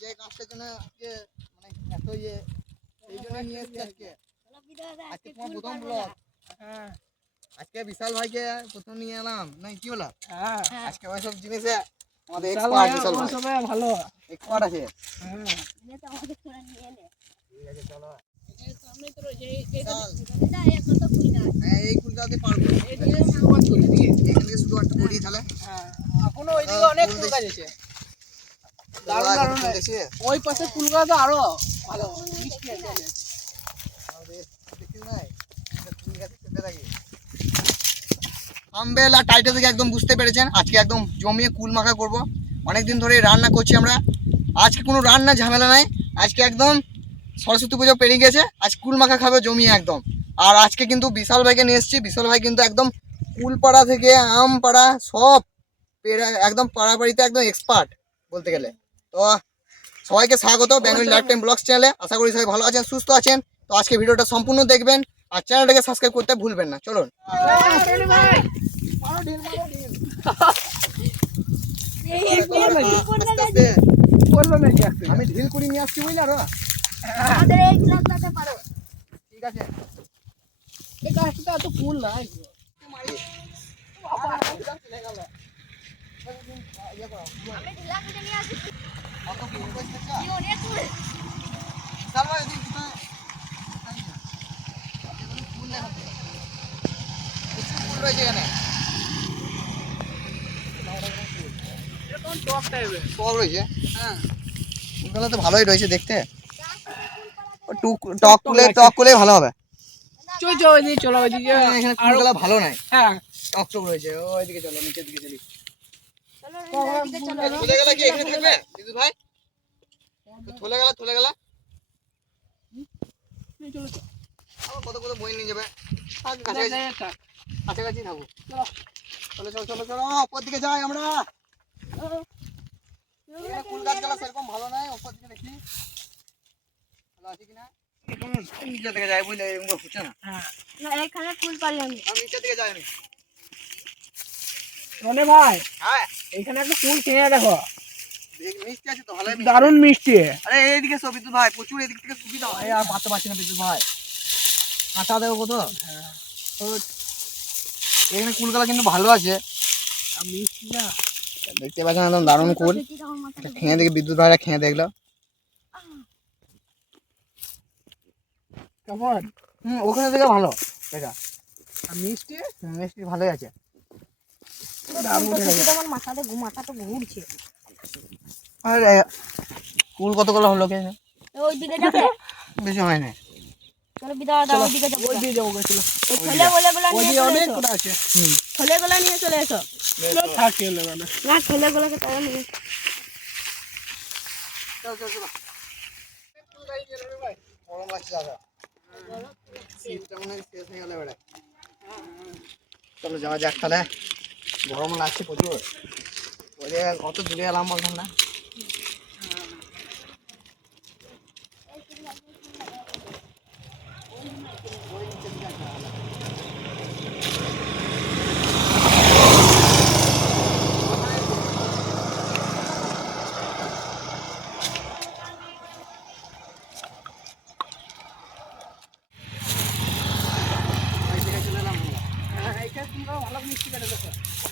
যে কাজটার জন্য আজকে মানে এত ইয়ে এই জন্য নিয়ে এসছি আজকে। আজকে তোমার প্রথম ব্লগ হ্যাঁ। আজকে বিশাল ভাইকে প্রথম নিয়ে এলাম। না কি বলো হ্যাঁ। আজকে ওইসব জিনিসে আমাদের এক্সপার্ট বিশাল ভাই। সবাই ভালো। এক্সপার্ট আছে। হ্যাঁ। ঠিক আছে চলো। বিশাল। হ্যাঁ এই কুলটাতে পারব এখান থেকে শুরু করি তাহলে। হ্যাঁ। এখনও ওইদিকে অনেক গাছ আছে। দারুণ দারুণ ওই পাশে ফুল গাছ আরও ভালো মিষ্টি আছে। অনেক। আর টাইটেল থেকে একদম বুঝতে পেরেছেন আজকে একদম জমিয়ে কুল মাখা করব। অনেকদিন ধরে রান্না করছি আমরা। আজকে কোনো রান্না ঝামেলা নাই আজকে একদম সরস্বতী পুজো পেরিয়ে গেছে আজ কুল মাখা খাবে জমিয়ে একদম। আর আজকে কিন্তু বিশাল ভাইকে নিয়ে এসেছি বিশাল ভাই কিন্তু একদম কুলপাড়া থেকে আমপাড়া সব পেড়া একদম পাড়াপাড়িতে একদম এক্সপার্ট বলতে গেলে। তো সবাইকে স্বাগত। বেঙ্গলি লাইফ টাইম ব্লগস চ্যানেলে আশা করি সবাই ভালো আছেন সুস্থ আছেন। তো আজকে ভিডিওটা সম্পূর্ণ দেখবেন আর চ্যানেলটাকে সাবস্ক্রাইব করতে ভুলবেন না। চলুন। আস্তে আস্তে বলল নাকি একটু? আমি ঢিল করে নিয়ে আসছি বুঝলি আরও? ঠিক আছে। এই গাছটা এত ফুল নাই। অত ফুল রয়েছে এখানে টক রয়েছে। হ্যাঁ। ফুলগুলো তো ভালোই রয়েছে দেখতে। টুক- টক কুলে টক কুলে ভালো হবে। চল চল ওইদিকে চলো ওইদিকে এখানে ফুলগুলো ভালো নাই হ্যাঁ। টক টক রয়েছে ওইদিকে চলো নিচের দিকে চলো। থলে গেলা কি এখানে থাকবে? দিদু ভাই? থলে গেলা থলে গেলা। চলো চলো। আবার কত কত বই নিয়ে যাবে? কাছাকাছি থাকব চলো। চলো চলো চলো চলো ওপর দিকে যাই আমরা। এখানে ফুল গাছগুলো সেরকম ভালো নাই ওপর দিকে দেখি। ভালো আছে কিনা? নিচে দিকে যাই বুঝলে হচ্ছে না? হ্যাঁ। এখানে ফুল পারি আমি। আমি নিচের দিকে যাই আমি ভাই। হ্যাঁ। এখানে একটা ফুল কিনে দেখো। দেখ, মিষ্টি আছে তো ভালোই দারুণ মিষ্টি। আরে এইদিকে সব বিদ্যুৎ ভাই প্রচুর এদিক থেকে সুবিধা হয়। আর পাতে পারছি না বিদ্যুৎ ভাই। কাঁচা দেবো কত? তো এখানে কুলগুলো কিন্তু ভালো আছে। আর মিষ্টি না। দেখতে পাচ্ছেন একদম দারুণ কুল। খেয়ে দেখে বিদ্যুৎ ভাইরা খেয়ে দেখল। কেমন? হুম ওখানে থেকে ভালো। এটা আর মিষ্টি? মিষ্টি ভালোই আছে দারুণ লেগেছে। আমার মাথাতে ঘু মাথা তো ঘুরছে আর এ, কুল কতগুলো হলো কে ওই দিকে যাবে? বেশি হয়নি চলো বিদা দাও ওই দিকে যাব। ওই দিয়ে যাব গেছিল ছোলে বলে গুলো নিয়ে চলে এসো। কটা আছে। ছোলে গুলো নিয়ে চলে এসো। থাক খেয়ে নেবে না না ছোলে গুলোকে তারা নিয়ে। চল চল চল। গরম লাগছে দাদা। শীতটা মনে শেষ হয়ে গেল এবারে। চলো যাওয়া যাক তাহলে। গরম লাগছে প্রচুর। ওই যে কত দূরে এলাম বলতাম না ওই দিকে চলে এলাম আমরা। হ্যাঁ, এইখানে তোমরা ভালো মিষ্টি কেটে দেখো ওই যে এলাম আমরা। দেখি বাবু গাছগুলো মিষ্টি লড়া তাহলে তো বলবে গাইছি হ্যাঁ হ্যাঁ ও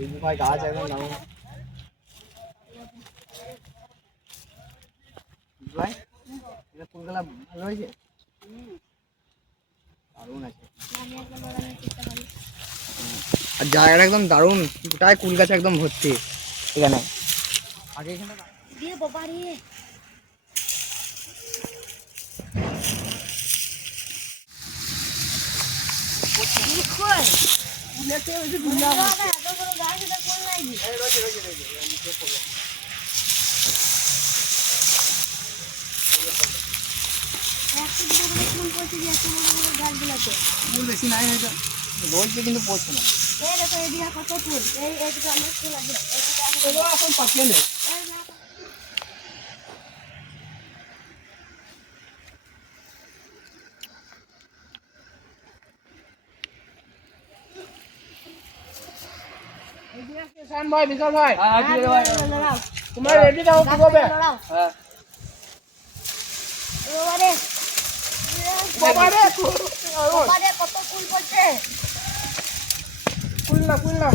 ভাই গাছ একদম দারুণ ভাই এটা ফুলগুলা ভালো হয়েছে দারুণ আছে আর জায়গাটা একদম দারুণ গোটায় কুল গাছ একদম ভর্তি এখানে আগে এখানে দিয়ে বাবা রে কি কই ফুলেতে ওই যে দুনিয়া ফুল বেশি নাই হয়তো রোদে কিন্তু পড়ছে না এই দেখো এই দিয়া কত ফুল এই এই দুটো আমার ফুল আছে এখন পাকিয়ে নেই এই দেখো। শান ভাই বিশাল ভাই হ্যাঁ, লড়াও, লড়াও। তোমরা রেডি থাকো কি হবে গাছগুলো লড়াও। হ্যাঁ এবারে বাবা রে বাবারে কত ফুল পড়ছে ফুল না ফুল না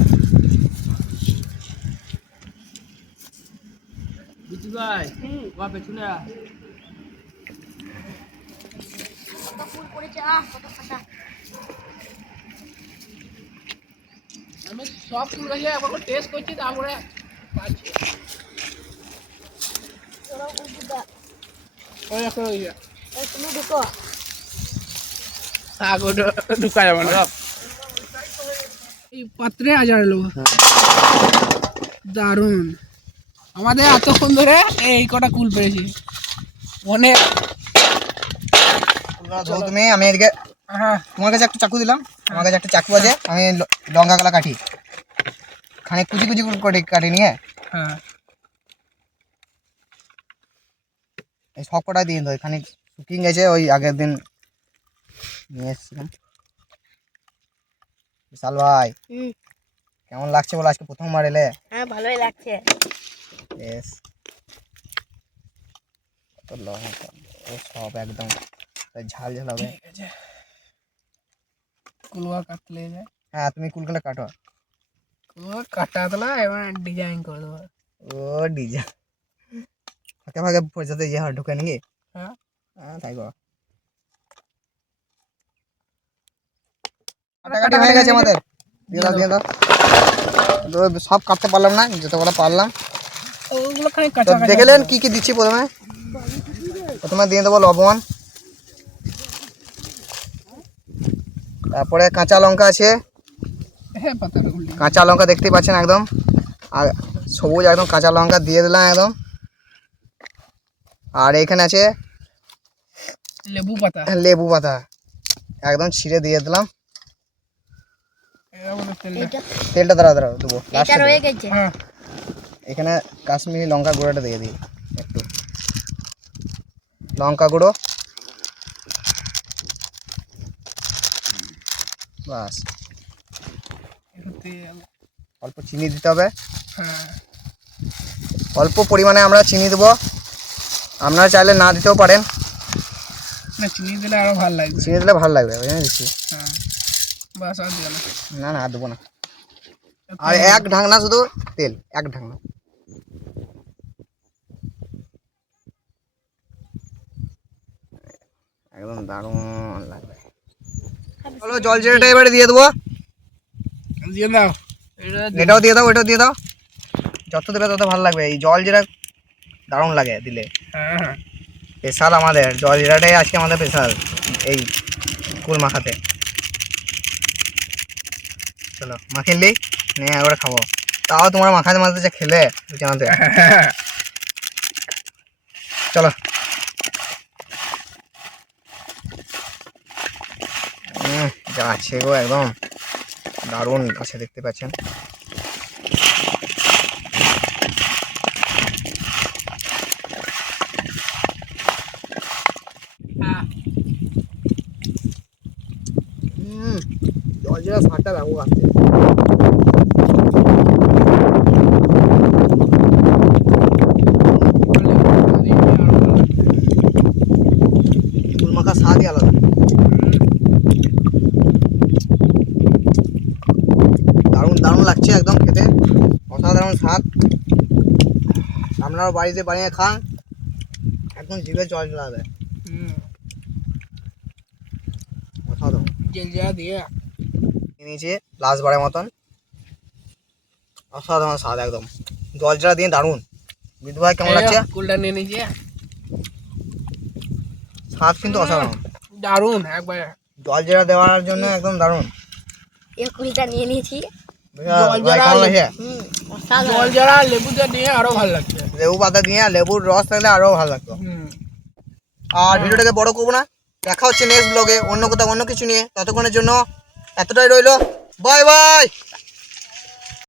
বিটু ভাই বাবা পেছনে আ কত ফুল পড়েছে আহ কত খাতা আমি সব ফুল গাছে একবার টেস্ট করছি তারপরে পাচ্ছি তোরাও বুঝবি দা। ওই একটা ওই যে। এই তুমি ঢুকো আগো ঢুকা যাবে না এই পাত্রে হাজার লোক দারুণ আমাদের এতক্ষণ ধরে এই কটা কুল পেয়েছি অনেক তোমরা ধরো তুমি আমি এদিকে হ্যাঁ তোমার কাছে একটা চাকু দিলাম। আমার কাছে একটা চাকু আছে আমি লঙ্কা গলা কাটি। খানিক কুচি কুচি করে কাটি- কাটি নিয়ে। হ্যাঁ। এই সব কটা দিয়ে দিই খানিক শুকিয়ে গেছে ওই আগের দিন নিয়ে এসেছিলাম। বিশাল ভাই হুম। কেমন লাগছে বলো আজকে প্রথমবার এলে? হ্যাঁ ভালোই লাগছে। বেশ। কত লঙ্কা সব একদম ঝাল ঝাল হবে। ঠিক আছে। কুলুয়া কাটলে যায় হ্যাঁ তুমি কুলকুলে কাটো। কুলুয়া কাটা তোলা এবার ডিজাইন করে দেবো। ও ডিজা ফাঁকে ফাঁকে পয়সাতে ইয়ে হয় ঢুকে নাকি? হ্যাঁ। হ্যাঁ তাই গো কাটাকাটি হয়ে গেছে আমাদের। দিয়ে দাও দিয়ে দাও। তো সব কাটতে পারলাম না যতগুলো পারলাম। ওগুলো খানি তো কাঁচা কাঁচা। দেখলেন কি কি দিচ্ছি প্রথমে। প্রথমে দিয়ে দেবো লবণ। তারপরে কাঁচা লঙ্কা আছে। হ্যাঁ কাঁচা লঙ্কা দেখতেই পাচ্ছেন একদম। আর সবুজ একদম কাঁচা লঙ্কা দিয়ে দিলাম একদম। আর এখানে আছে লেবু পাতা। লেবু পাতা। একদম ছিঁড়ে দিয়ে দিলাম। তেলটা। দাঁড়া দাঁড়া দেবো। হ্যাঁ। এখানে কাশ্মীরি লঙ্কা গুঁড়োটা দিয়ে দিই একটু। লঙ্কা গুঁড়ো। বাস। তেল অল্প চিনি দিতে হবে। হ্যাঁ। অল্প পরিমাণে আমরা চিনি দেবো। আপনারা চাইলে না দিতেও পারেন। না চিনি দিলে আরও ভালো লাগবে। চিনি দিলে ভালো লাগবে বুঝে দিচ্ছি। হ্যাঁ। বাস আর দিও না। না না আর দেবো না। আর এক ঢাকনা শুধু তেল এক ঢাকনা। একদম দারুণ লাগবে। চলো জল জিরাটা এবারে দিয়ে দেবো। দিয়ে দাও। এটাও দিয়ে দাও ওটাও দিয়ে দাও। যত দেবে তত ভালো লাগবে। এই জল জিরা দারুণ লাগে দিলে। হ্যাঁ হ্যাঁ। স্পেশাল আমাদের। জল জিরাটাই আজকে আমাদের স্পেশাল এই কুল মাখাতে চলো মাখিনলি নিয়ে একবারে খাব। তাও তোমার মাখাতে মাখাতে যে খেলে জানাতে চলো। আছে গো একদম। দারুণ আছে দেখতে পাচ্ছেন। হ্যাঁ। হুম জল জিরা স্বাদটা ব্যাপক আসছে কুল মাখা স্বাদই আলাদা দারুণ দারুণ লাগছে একদম খেতে অসাধারণ স্বাদ আপনারাও বাড়িতে বানিয়ে খান একদম জিভে জল চলে নিয়ে নিয়েছি লাস্ট বারের মতন। অসাধারণ স্বাদ একদম। জল জিরা দিয়ে দারুণ। বিদ্যু ভাই কেমন লাগছে? কুলটা নিয়ে নিয়েছি। স্বাদ কিন্তু অসাধারণ। দারুণ একবার। জল জিরা দেওয়ার জন্য একদম দারুণ। এই কুলটা নিয়ে নিয়েছি। ভাই কেমন লাগছে হুম জল যারা লেবু দিয়ে দিয়ে আরও ভালো লাগছে। লেবু পাতা দিয়ে লেবুর রস থাকলে আরও ভালো লাগতো। আর ভিডিওটাকে বড় করব না। দেখা হচ্ছে নেক্সট ব্লগে অন্য কোথাও অন্য কিছু নিয়ে। ততক্ষণের জন্য এতটাই রইল। Bye bye